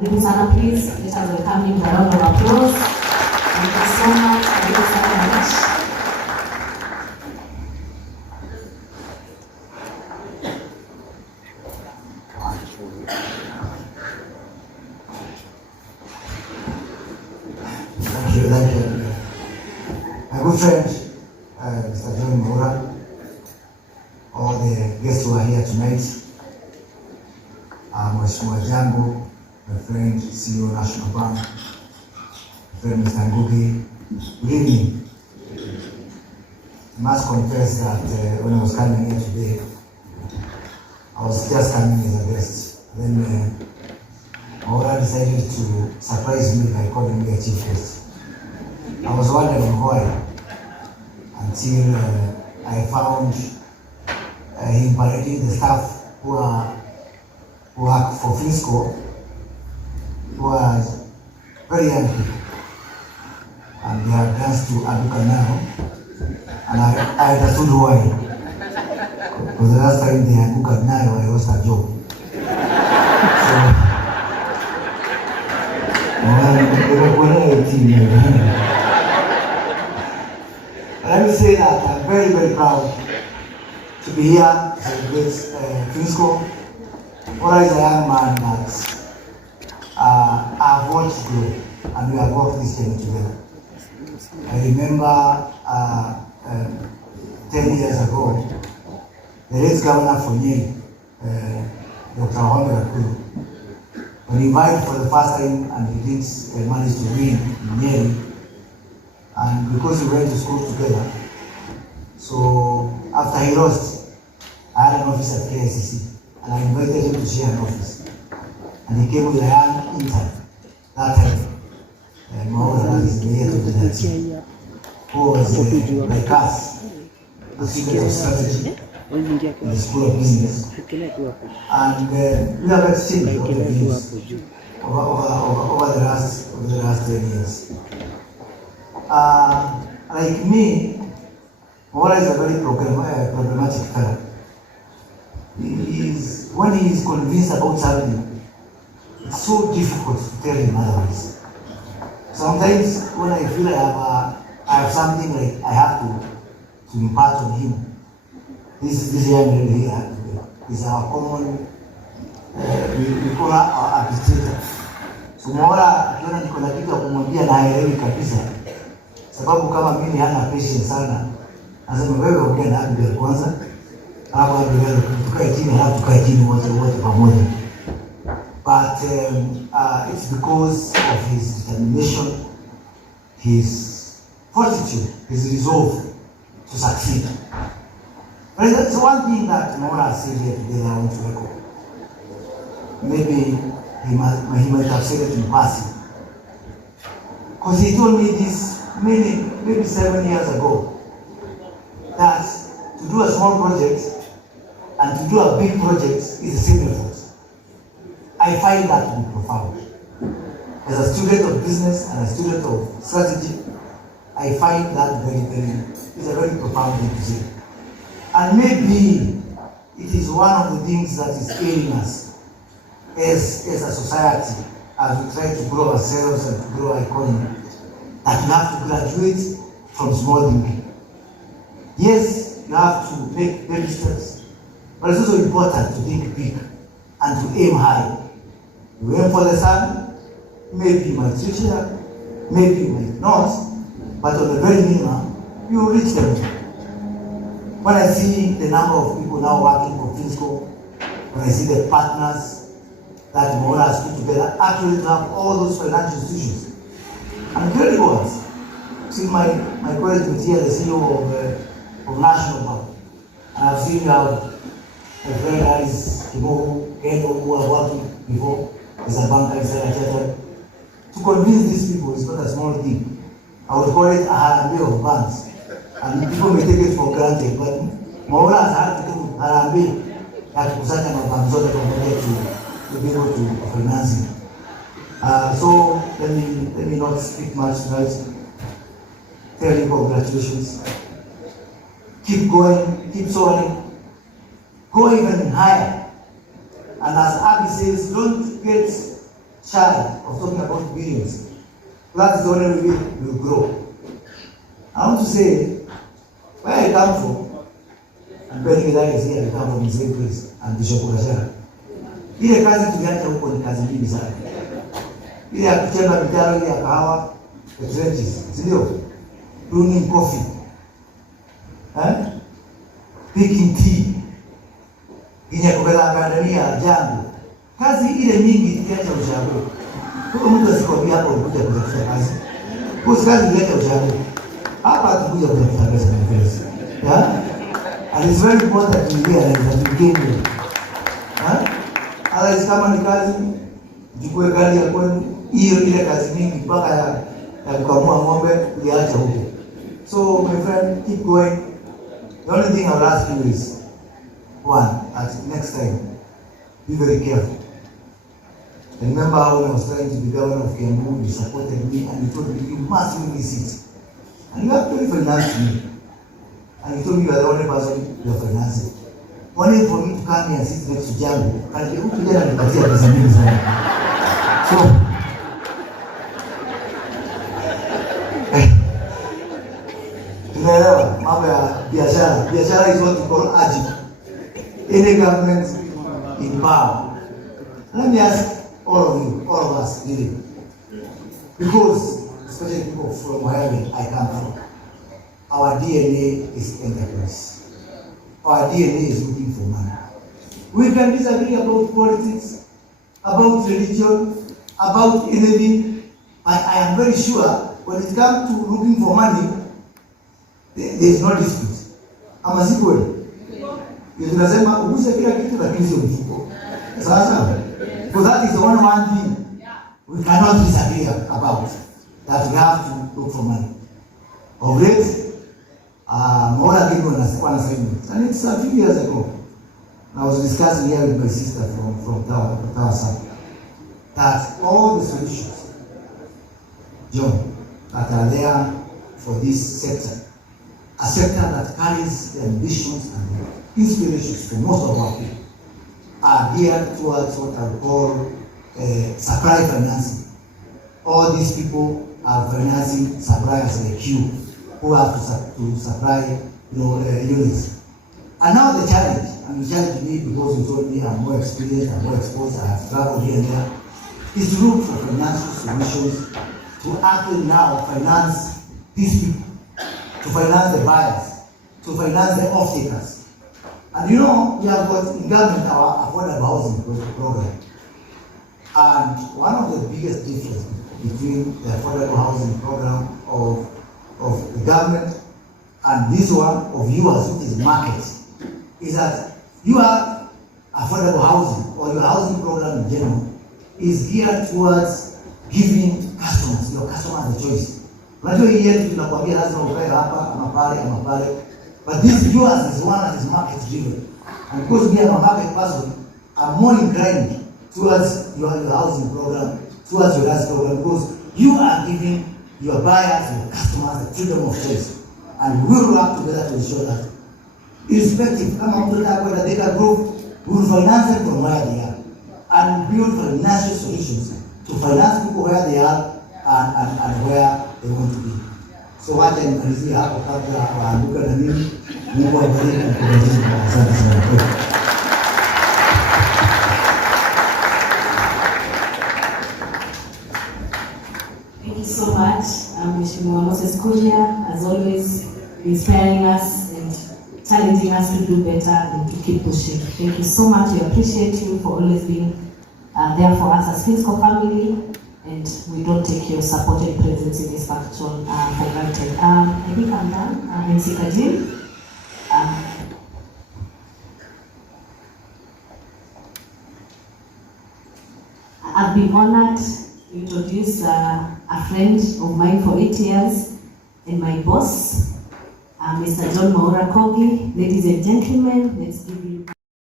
Sana, please let us welcome him with a round of applause. Thank you so much. Thank you so much. Thank you. My good friend, Mr. John Mwaura, all the guests who are here tonight, Mheshimiwa Jango, my friend, CEO National Bank, my friend Mr. Ngugi, good evening. I must confess that when I was coming here today, I was just coming as a guest. Then Mwaura decided to surprise me by calling me a chief guest. I was wondering why, until I found him parading the staff who work for Frisco, who are very young people, and they have danced to Aduka now, and I understood why. Because the last time they had Aduka now, I lost a job. So, let me say that I'm very, very proud to be here to celebrate Frisco. Mwaura is a young man that I've watched grow, and we have worked this journey together. I remember 10 years ago, the late governor for Nyeri, Dr. Wahome Rakuru, when he invited for the first time and he did manage to win in Nyeri, and because we went to school together, so after he lost, I had an office at KICC, and I invited him to share an office. And he came with a young intern that time, Mwaura is the year 2019, who was like us, a student of strategy in the School of Business. And we have exchanged a lot of views over the last 10 years. Like me, Mwaura is a very problematic fellow. When he is convinced about something, it's so difficult to tell him otherwise. Sometimes when I feel I have something like I have to impart on him, this young lady here is our common, we call her our arbitrator. So Mwaura akiona niko na kitu ya kumwambia na haelewi kabisa, sababu kama mimi hana patience sana, nasema wewe ongea na Abigail kwanza, alafu Abigail tukae chini, halafu tukae chini wote pamoja. But it's because of his determination, his fortitude, his resolve to succeed. But that's one thing that Mwaura said here today that I want to echo. Maybe he might have said it in passing, because he told me this maybe 7 years ago, that to do a small project and to do a big project is the same effort. I find that to be profound. As a student of business and a student of strategy, I find that it's a very profound thing to say. And maybe it is one of the things that is ailing us as a society, as we try to grow ourselves and to grow our economy, that you have to graduate from small thinking. Yes, you have to make baby steps, but it's also important to think big and to aim high. You aim for the sun, maybe you might reach there, maybe you might not, but on the very minimum, you will reach them. When I see the number of people now working for Frisco, when I see the partners that Mwaura has put together, actually to have all those financial institutions, and credible ones. See my colleague with here, the CEO of National Bank, and I've seen you have a friend Alice Kimo, who are working before as a banker inside a charter. To convince these people is not a small thing. I would call it a harambe of banks, and people may take it for granted, but Mwaura has had to do harambe ya kukusanya mabanki zote pamoja to be able to finance it. So let me not speak much tonight. Tell you congratulations. Keep going, keep soaring, go even higher. And as Abby says, don't get shy of talking about billions. That's the only way we will grow. I want to say, where I come from, and Benny Gidai is here, I come from the same place, and Bishop Urashara. Ile kazi tuliacha huko ni kazi nyingi sana. Ile ya kuchemba mitaro, ile ya kahawa, the trenches, sindio? Brewing coffee, picking tea, inya kubela ngandania jangu. Kazi ile mingi tuliacha ushago. Kwa mtu asikwambia hapo ukuja kutafuta kazi. Kwa kazi tuliacha ushago. Hapa hatukuja kutafuta pesa na pesa. And it's very important to hear that we gain it. Otherwise kama ni kazi, jukue gari ya kwenu, hiyo ile kazi mingi mpaka ya kukamua ng'ombe uliacha huko. So my friend, keep going. The only thing I will ask you is, one, at next time, be very careful. And remember how when I was trying to be governor of Kiambu, you supported me and you told me you must win this seat. And you actually financed me. And you told me you are the only person you are financing. Only for me to come here and sit next to Jango, and you put together and party at the same time. So, tunaelewa mambo ya biashara. Biashara is what we call agile. Any government in power. Let me ask all of you, all of us, really. Because, especially people from where I come from, our DNA is enterprise. Our DNA is looking for money. We can disagree about politics, about religion, about anything, but I am very sure when it comes to looking for money, there is no dispute. Ama si kweli? Tunasema uguse kila kitu lakini sio mfuko. Sasa, because that is the one thing we cannot disagree about, that we have to look for money. Of late, Maura gave one assignment, and it's a few years ago. I was discussing here with my sister from Tower South, that all the solutions, John, that are there for this sector, a sector that carries the ambitions and the inspirations for most of our people, are geared towards what I call supply financing. All these people are financing suppliers like you, who have to supply, units. And now the challenge, and the challenge to me, because you told me I'm more experienced, I'm more exposed, I have traveled here and there, is to look for financial solutions to actually now finance these people, to finance the buyers, to finance the off-takers. And we have got in government our affordable housing program. And one of the biggest differences between the affordable housing program of the government and this one of yours, which is market, is that your affordable housing or your housing program in general is geared towards giving your customers a choice. Unajua hii yetu tunakwambia lazima ukae hapa ama pale. But this yours is one that is market driven. And because we are a market person, I'm more inclined towards your housing program, towards your housing program, because you are giving your buyers, your customers the freedom of choice. And we will work together to ensure that, irrespective, kama mtu anataka kwenda data group, we will finance them from where they are. And build financial solutions to finance people where they are and where they want to be. So wacha nimalizie hapo kabla waanduka na mimi. Mungu awabariki na kubariki. Asante sana. Thank you so much, Mheshimiwa Moses Kuria, as always, inspiring us and challenging us to do better and to keep pushing. Thank you so much. We appreciate you for always being there for us as Finsco family, and we don't take your support and presence in this function for granted. I think I'm done. MC Kajil. I've been honored to introduce a friend of mine for 8 years and my boss, Mr. John Maura Kogi. Ladies and gentlemen, let's give you